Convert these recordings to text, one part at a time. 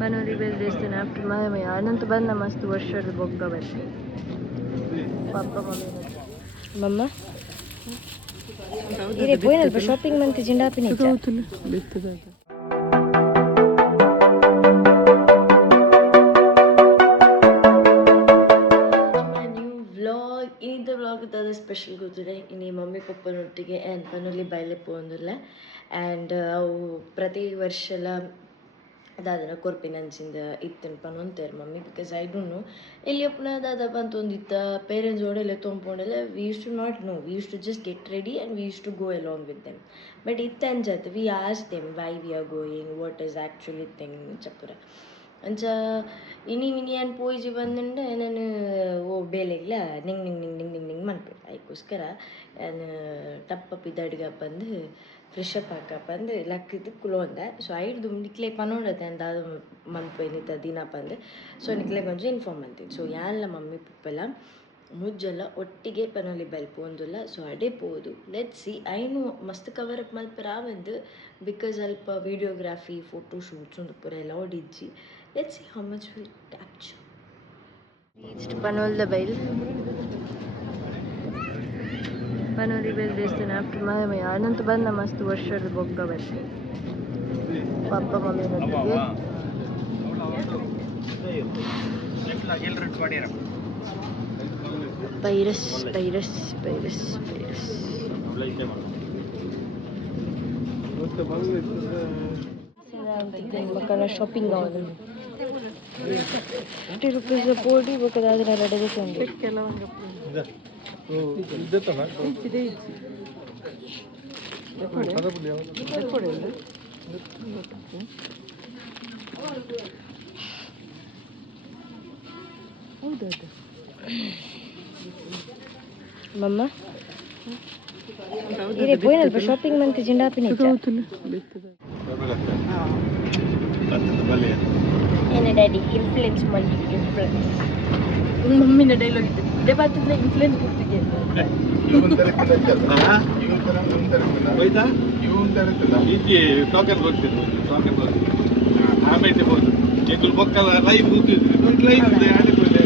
ಪನೋಲಿ ಬೆಳೆದಿಸ್ತೇನೆ ಆಫ್ಟರ್ ಮನೆ ಅನಂತ ಬಂದ ಮಸ್ತ್ ವರ್ಷದ ಬೊಗ್ಗ ಬರ್ತೀನಿ ಪಪ್ಪ ಮಮ್ಮ ಇರೇ ಪೋಯ್ನಲ್ಪ ಶಾಪಿಂಗ್ ಮಂತ್ ಜಿಂಡಾಪಿನ ಇನ್ನಿದ್ದ ವ್ಲಾಗ್ ಅದ ಸ್ಪೆಷಲ್ ಗೊತ್ತಿದೆ ಇನ್ನು ಮಮ್ಮಿ ಪಪ್ಪನೊಟ್ಟಿಗೆ ಆ್ಯಂಡ್ ಪನೋಲಿ ಬಯಲೆ ಪೋಂದಿಲ್ಲ ಆ್ಯಂಡ್ ಅವು ಪ್ರತಿ ವರ್ಷ ಎಲ್ಲ ದಾದನ ಕೊರ್ಪಿನಂಚಿಂದ ಇತ್ತನ್ ಪನೊಂತೇರು mummy because I don't know ಎಲ್ಲಿ ಅಪ್ಪನ ದಾದ ಬಂತೊಂದಿತ್ತ ಪೇರೆಂಟ್ಸ್ ಓಡೆಲ್ಲ ತೊಂಪೊಂಡೆಲ್ಲ we used to not no we used to just get ready and we used to go along with them but ಇತ್ತ ಅಂಜತ್ we ask them why we are going what is actually thing ಚಪ್ಪುರ ಅಂಚ ಇನಿ ಏನು ಪೋಯ್ಜಿ ಬಂದುಂಡೆ ನಾನು ಓ ಬೇಲೆಗ್ಲ ನಿಂಗ್ ನಿಂಗ್ ನಿಂಗ್ ನಿಂಗ್ ನಿಂಗ್ ನಿಂಗ್ ಮನ್ಪೆ ಅದಕ್ಕೋಸ್ಕರ ನಾನು ಟಪ್ಪಪ್ಪಿ ದಡ್ಗ ಬಂದು ಫ್ರೆಶ್ ಅಪ್ ಹಾಕಪ್ಪಂದು ಲಕ್ಕಿದ್ದು ಕುಲೋಂದೆ ಸೊ ಐಡ್ದು ನಿಕ್ಲೆ ಪನೋಡತ್ತೆ ಅಂತ ಅದು ಮನ್ಪೋಯ್ನಿತ್ತ ದಿನ ಬಂದು ಸೊ ನಿಕ್ಲೆ ಕೊಂಚ ಇನ್ಫಾರ್ಮ್ ಅಂತೀನಿ ಸೊ ಯಾನ್ಲ ಮಮ್ಮಿ ಪಪ್ಪೆಲ್ಲ ಮುಜ್ಜೆಲ್ಲ ಒಟ್ಟಿಗೆ ಪನೋಲಿ ಬಲ್ಪೋಂದಿಲ್ಲ ಸೊ ಅಡೆ ಪೋದು ಲೆಟ್ ಸಿ ಐನು ಮಸ್ತ್ ಕವರ್ ಅಪ್ ಮಲ್ಪರ ಆವದ್ದು ಬಿಕಾಸ್ ಅಲ್ಪ ವಿಡಿಯೋಗ್ರಾಫಿ ಫೋಟೋ ಶೂಟ್ಸ್ ಒಂದು ಪೂರ ಎಲ್ಲ ಹೊಡಿಜ್ಜಿ let see how much will capture ಈಸ್ಟ್ ಪನೋಲ್ದ ಬೈಲ್ ಪನೋಲಿ ಬೆಳೆದಿಸ್ತೇನೆ ಆಫ್ಟರ್ ಮನೆ ಅನಂತ ಬಂದ ಮಸ್ತ್ ವರ್ಷದ ಬೊಗ್ಗ ಬರ್ತೀನಿ ಪಪ್ಪ ಮಮ್ಮಿನೊಟ್ಟಿಗೆ ಪೈರಸ್ ಪೈರಸ್ ಪೈರಸ್ ಪೈರಸ್ ಮಕ್ಕಳ ಶಾಪಿಂಗ್ ಆಗೋದು 50 rupees ಪೋಡಿ ಬೇಕಾದ್ರೆ ರೆಡಿ ತಂದು ಮಮ್ಮ ಇರೇ ಪೋಯ್ನಲ್ಪ ಶಾಪಿಂಗ್ ಮಂತ್ ಜಿಂಡಾಪಿನ ಏನ ಡ್ಯಾಡಿ ಇನ್ಫ್ಲುಯೆನ್ಸ್ ಮಾಡಿ ಇನ್ಫ್ಲುಯೆನ್ಸ್ ಮಮ್ಮಿನ ಡೈಲಾಗ್ ಇತ್ತು ಇದೇ ಬರ್ತಿದ್ರೆ ಇನ್ಫ್ಲುಯೆನ್ಸ್ ಕೊಡ್ತಿಗೆ ಟೋಕನ್ ಬರ್ತಿದ್ರು ಆಮೇಲೆ ಹೋದ್ರು ಎದುರು ಪಕ್ಕದ ಲೈನ್ ಕೂತಿದ್ರು ಲೈನ್ ಇದೆ ಆಡಿಕೊಳ್ಳಿ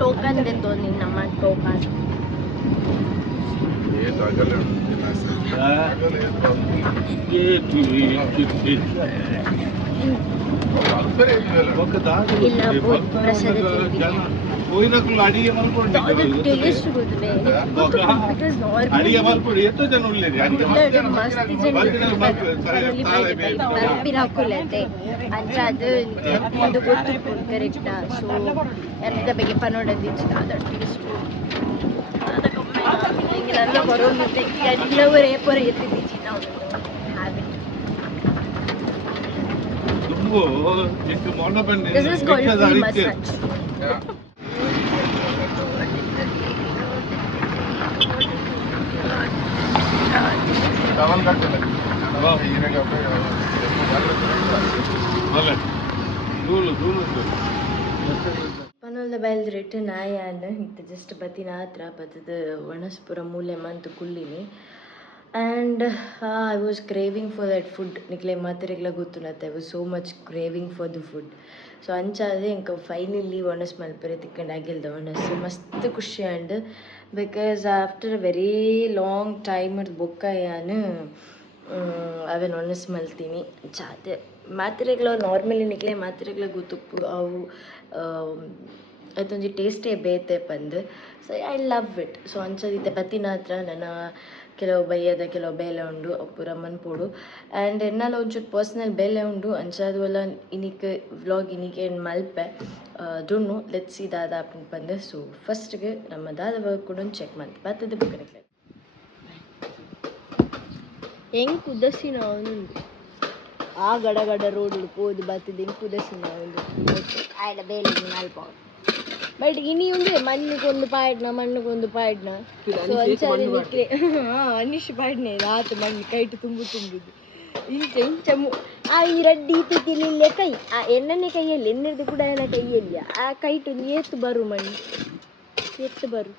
ಟೋಕನ್ ದೆತ್ತೋ ನಿನ್ನಮ್ಮ ಟೋಕನ್ ಇಲ್ಲ ಪ್ರಸಾದ ಅಡಿಗೆ ಮಾಡ್ಕೊಂಡು ಅಡಿಗೆ ಮಾಡ್ಕೊಡಿ ಎಷ್ಟೋ ಜನ ಒಳ್ಳೆಯದು ಹಾಕೊಲ್ಲತ್ತೆ ಅಂಚ ಅದು ಒಂದು ಗೊತ್ತು ಕರೆಕ್ಟಾ ಸೊ ಎಂತ ಬಗ್ಗೆ ಪನೋಡದಿತ್ತು ಅದರ ಟೇಸ್ಟ್ ಹಿಂಗೆಲ್ಲ ಬರೋಂಗಿತ್ತೆ ಎಲ್ಲವರೇ ಪೊರ ಎತ್ತಿದ್ದೀಚಿ ನಾವು habit This is called free massage. ಪನೋಲ್ದ ಬಯಲ್ದು ರಿಟರ್ನ್ ಆಯ್ಯಾನ ಇತ್ತು ಜಸ್ಟ್ ಬತ್ತಿನ ಹತ್ರ ಬತ್ತದ ವನಸ್ಪುರ ಮೂಲೆ ಮಂತ್ ಕುಲ್ಲಿನಿ and I was craving for that food ನಿಕ್ಲೆ ಮಾತ್ರೆಗ್ಲ ಗೊತ್ತುನತ್ತೆ I was so much craving for the food so ಅಂಚಾದೆ ಇಂಕ ಫೈನಲಿ ಒಣಸ್ ಮಲ್ಪರೆ ತಿಕ್ಕಂಡು ಆಗಿಲ್ದ ಒಣಸ್ ಮಸ್ತ್ ಖುಷಿ and because after a very long time ಬೊಕ್ಕ ಯಾನು ಅವೇನು ಒಣಸ್ ಮಲ್ತೀನಿ ಚಾತೆ ಮಾತ್ರೆಗ್ಲ ನಾರ್ಮಲಿ ನಿಕ್ಲೆ ಮಾತ್ರೆಗ್ಲ ಗೊತ್ತುಪ್ಪು ಅವು ಅದೊಂದು ಟೇಸ್ಟೇ ಬೇತೆ ಬಂದು so I love it so ಅಂಚದಿತ್ತೆ ಬತ್ತಿನ ಹತ್ರ ನನ್ನ ಕೆಲವು ಬೈಯದ ಕೆಲವು ಬೇಲೆ ಉಂಡು ಪೂರ ಮನ್ಪೋಡು ಆ್ಯಂಡ್ ಎನ್ನೆಲ್ಲ ಒಂಚೂರು ಪರ್ಸ್ನಲ್ ಬೇಲೆ ಉಂಡು ಅಂಚದು ಎಲ್ಲ ಇನಿಕ್ ವ್ಲಾಗ್ ಇನಿಕೆ ಮಲ್ಪೆ ದುಣ್ಣು ಲೆಟ್ ಸಿ ದಾದ ಅಪ್ಪನ ಬಂದೆ ಸೊ ಫಸ್ಟ್ಗೆ ನಮ್ಮ ದಾದ ವರ್ಕ್ ಕೂಡ ಚೆಕ್ ಮಾಡ್ತೆ ಬರ್ತದೆ ಬುಕ್ಕನಿಕ್ಲೆ ಹೆಂಗೆ ಕುದಸಿನ ಅವನುಂಡು ಆ ಗಡ ರೋಡ್ ಹೋದು ಬರ್ತದೆ ಹೆಂಗೆ ಕುದಸಿನ ಅವನು ಆಯ್ಡ ಬೇಲೆ ಮಲ್ಪ ಬಟ್ ಇನಿ ಉಂಡೆ ಮಣ್ಣಿಗೊಂದು ಪಾಯ್ಡ್ನ ಸೊ ಅಂಚಾದ ನಿಕ್ಲೆ ಅನಿಶ್ ಪಾಯ್ಡ್ನೆ ರಾತ್ ಮಣ್ಣು ಕೈಟ್ ತುಂಬುದು ಇಂಚ ಆ ಈ ರಡ್ಡಿ ತಿತ್ತಿಲಿಲ್ಲೇ ಕೈ ಆ ಎಣ್ಣನೆ ಕೈಯಲ್ಲಿ ಎಣ್ಣೆದು ಕೂಡ ಏನ ಕೈಯಲ್ಲಿ ಆ ಕೈಟು ಏತ್ತು ಬರು ಮಣ್ಣು ಎತ್ತು ಬರು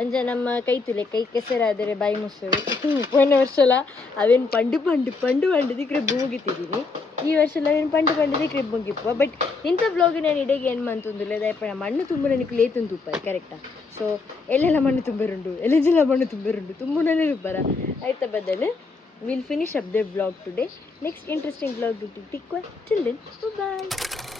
ಅಂಜ ನಮ್ಮ ಕೈ ತುಲೆ ಕೈ ಕೆಸರಾದರೆ ಬಾಯಿ ಮೊಸರು ಪೋನ ವರ್ಷಲ ಅವೇನು ಪಂಡು ಪಂಡು ಪಂಡು ಪಂಡು ಕ್ರಿಬ್ಬು ಮುಗಿತಿದ್ದೀನಿ ಈ ವರ್ಷ ಅವೇನು ಪಂಡು ಪಂಡು ಕ್ರಿಬ್ಬು ಮುಗಿಪ್ಪ ಬಟ್ ಇಂಥ ಬ್ಲಾಗ್ ನಾನು ಇಡೆಗೆ ಏನು ಮಂತಂದಿಲ್ಲ ದಯಪ ಮಣ್ಣು ತುಂಬ ನನಗೆ ಲೇತುಂದು ತುಪ್ಪ ಕರೆಕ್ಟಾ ಸೊ ಎಲ್ಲೆಲ್ಲ ಮಣ್ಣು ತುಂಬಿರುಂಡು ಎಲ್ಲೆಲ್ಲ ಮಣ್ಣು ತುಂಬಿರುಂಡು ತುಂಬನೇ ಬರ ಆಯ್ತಾ ಬದಲು we'll finish up the vlog today. Next interesting vlog will be till then. Bye bye.